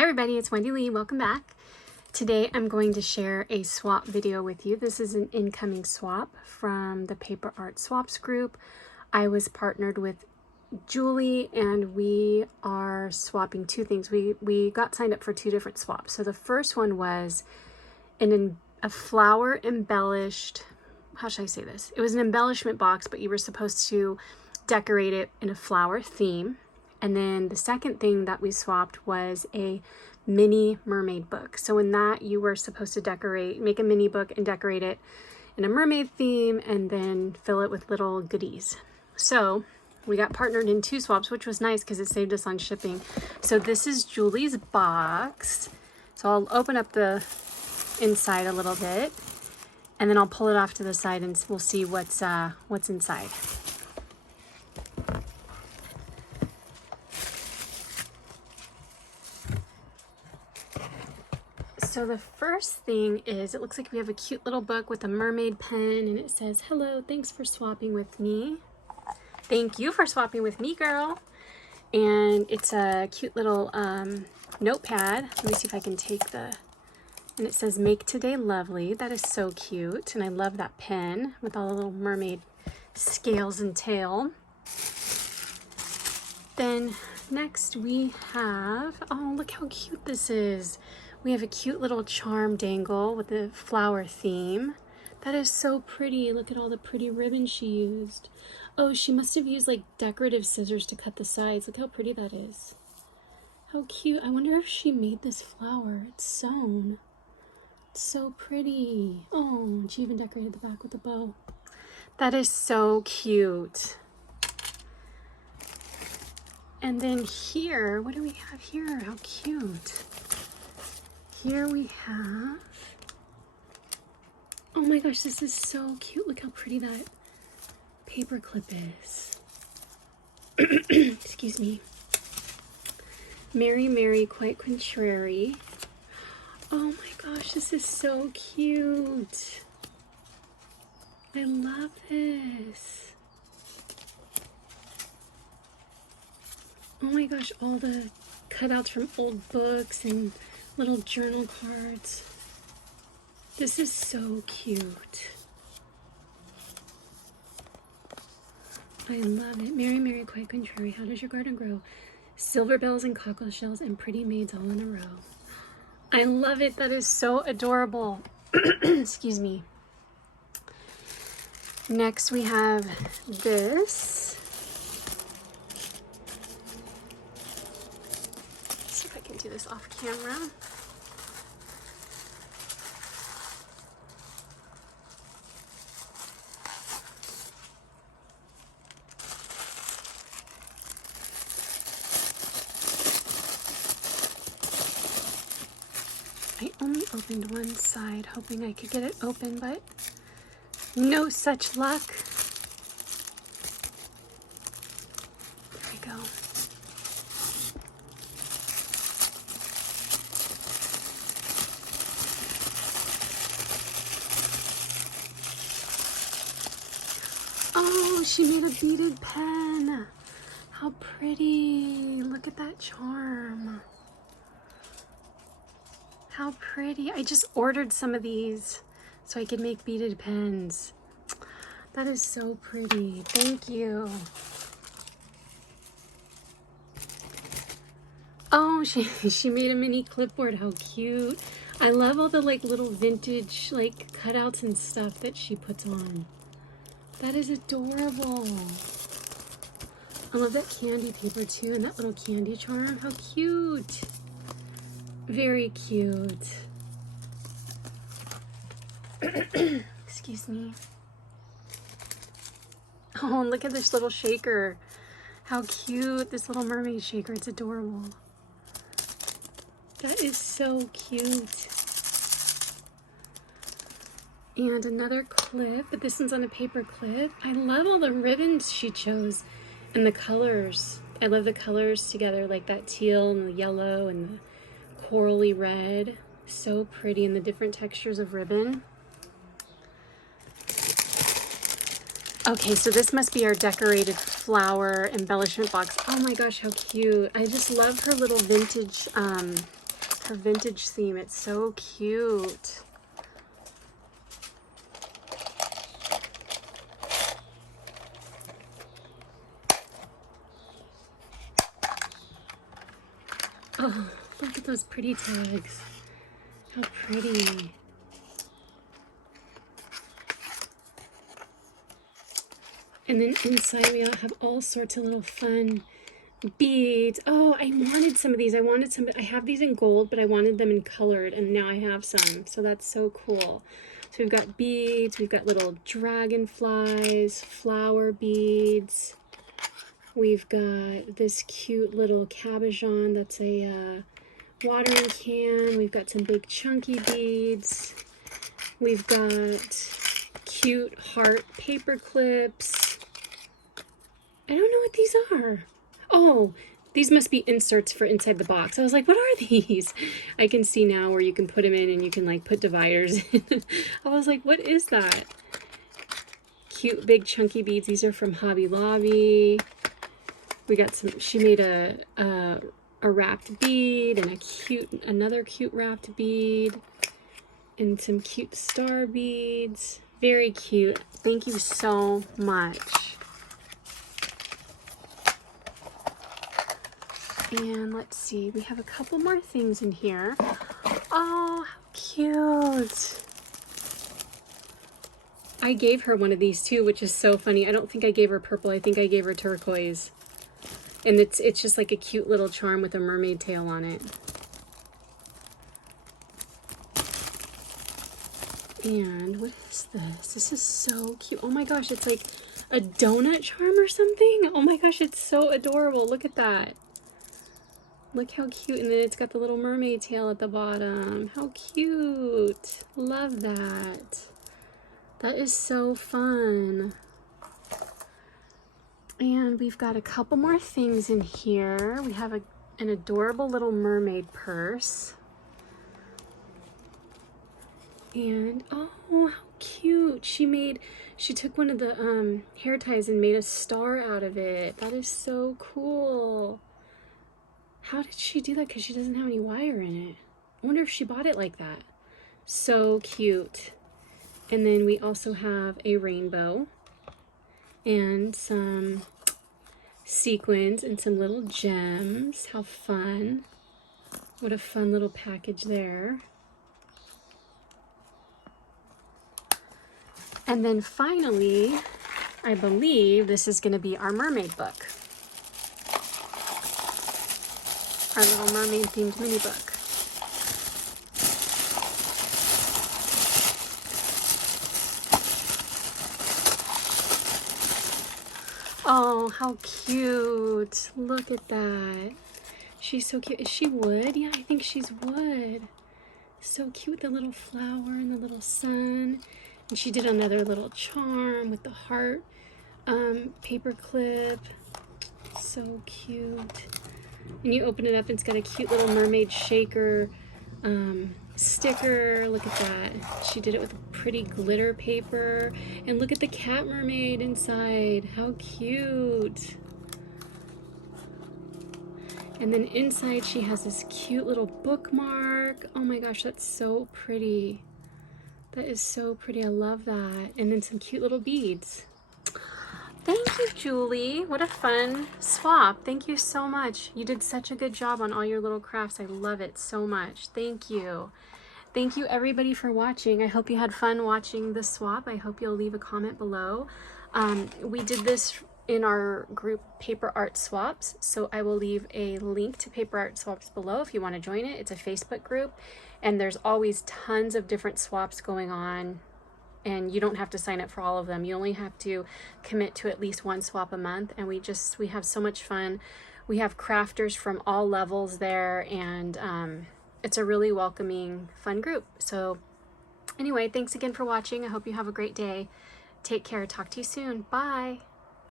Hi everybody, it's Wendy Lee. Welcome back. Today I'm going to share a swap video with you. This is an incoming swap from the Paper Art Swaps group. I was partnered with Julie and we are swapping two things. We got signed up for two different swaps. So the first one was a flower embellished, how should I say this? It was an embellishment box, but you were supposed to decorate it in a flower theme. And then the second thing that we swapped was a mini mermaid book. So in that you were supposed to make a mini book and decorate it in a mermaid theme and then fill it with little goodies. So we got partnered in two swaps, which was nice because it saved us on shipping. So this is Julie's box. So I'll open up the inside a little bit and then I'll pull it off to the side and we'll see what's inside. So the first thing is, it looks like we have a cute little book with a mermaid pen and it says, "Hello, thanks for swapping with me." Thank you for swapping with me, girl. And it's a cute little notepad. Let me see if I can and it says, "Make today lovely." That is so cute. And I love that pen with all the little mermaid scales and tail. Then next we have, oh, look how cute this is. We have a cute little charm dangle with the flower theme. That is so pretty. Look at all the pretty ribbons she used. Oh, she must have used like decorative scissors to cut the sides. Look how pretty that is. How cute. I wonder if she made this flower. It's sewn. It's so pretty. Oh, and she even decorated the back with a bow. That is so cute. And then here, what do we have here? How cute. Here we have, oh my gosh, this is so cute. Look how pretty that paper clip is. Excuse me. Mary, Mary, quite contrary. Oh my gosh, this is so cute. I love this. Oh my gosh, all the cutouts from old books and little journal cards. This is so cute. I love it. Mary, Mary, quite contrary. How does your garden grow? Silver bells and cockle shells and pretty maids all in a row. I love it. That is so adorable. Excuse me. Next we have this. Do this off camera. I only opened one side, hoping I could get it open, but no such luck. There we go. Oh, she made a beaded pen. How pretty. Look at that charm. How pretty. I just ordered some of these so I could make beaded pens. That is so pretty. Thank you. Oh, she made a mini clipboard. How cute. I love all the like little vintage like cutouts and stuff that she puts on. That is adorable. I love that candy paper too and that little candy charm. How cute. Very cute. Excuse me. Oh, and look at this little shaker. How cute. This little mermaid shaker. It's adorable. That is so cute. And another clip, but this one's on a paper clip. I love all the ribbons she chose and the colors. I love the colors together, like that teal and the yellow and the corally red. So pretty, and the different textures of ribbon. Okay, so this must be our decorated flower embellishment box. Oh my gosh, how cute. I just love her little vintage her vintage theme. It's so cute. Oh, look at those pretty tags. How pretty. And then inside we all have all sorts of little fun beads. Oh, I wanted some of these. I have these in gold, but I wanted them in colored, and now I have some. So that's so cool. So we've got beads, we've got little dragonflies, flower beads. We've got this cute little cabochon that's a watering can. We've got some big chunky beads. We've got cute heart paper clips. I don't know what these are. Oh, these must be inserts for inside the box. I was like, what are these? I can see now where you can put them in and you can like put dividers in. I was like, what is that? Cute big chunky beads. These are from Hobby Lobby. We got some, she made a wrapped bead and another cute wrapped bead and some cute star beads. Very cute. Thank you so much. And let's see, we have a couple more things in here. Oh, how cute. I gave her one of these too, which is so funny. I don't think I gave her purple. I think I gave her turquoise. And it's just like a cute little charm with a mermaid tail on it. And what is this? This is so cute. Oh my gosh, it's like a donut charm or something. Oh my gosh, it's so adorable. Look at that. Look how cute. And then it's got the little mermaid tail at the bottom. How cute. Love that. That is so fun. And we've got a couple more things in here. We have an adorable little mermaid purse. And oh, how cute. She took one of the hair ties and made a star out of it. That is so cool. How did she do that? Because she doesn't have any wire in it. I wonder if she bought it like that. So cute. And then we also have a rainbow and some sequins and some little gems. How fun. What a fun little package there. And then finally, I believe this is going to be our mermaid book. Our little mermaid themed mini book. Oh, how cute. Look at that. She's so cute. Is she wood? Yeah, I think she's wood. So cute, the little flower and the little sun. And she did another little charm with the heart paper clip. So cute. And you open it up and it's got a cute little mermaid shaker sticker. Look at that. She did it with pretty glitter paper. And look at the cat mermaid inside. How cute. And then inside she has this cute little bookmark. Oh my gosh, that's so pretty. That is so pretty. I love that. And then some cute little beads. Thank you, Julie. What a fun swap. Thank you so much. You did such a good job on all your little crafts. I love it so much. Thank you. Thank you everybody for watching. I hope you had fun watching the swap. I hope you'll leave a comment below. We did this in our group Paper Art Swaps, so I will leave a link to Paper Art Swaps below if you want to join it. It's a Facebook group and there's always tons of different swaps going on. And you don't have to sign up for all of them. You only have to commit to at least one swap a month. And we have so much fun. We have crafters from all levels there. And it's a really welcoming, fun group. So anyway, thanks again for watching. I hope you have a great day. Take care. Talk to you soon. Bye.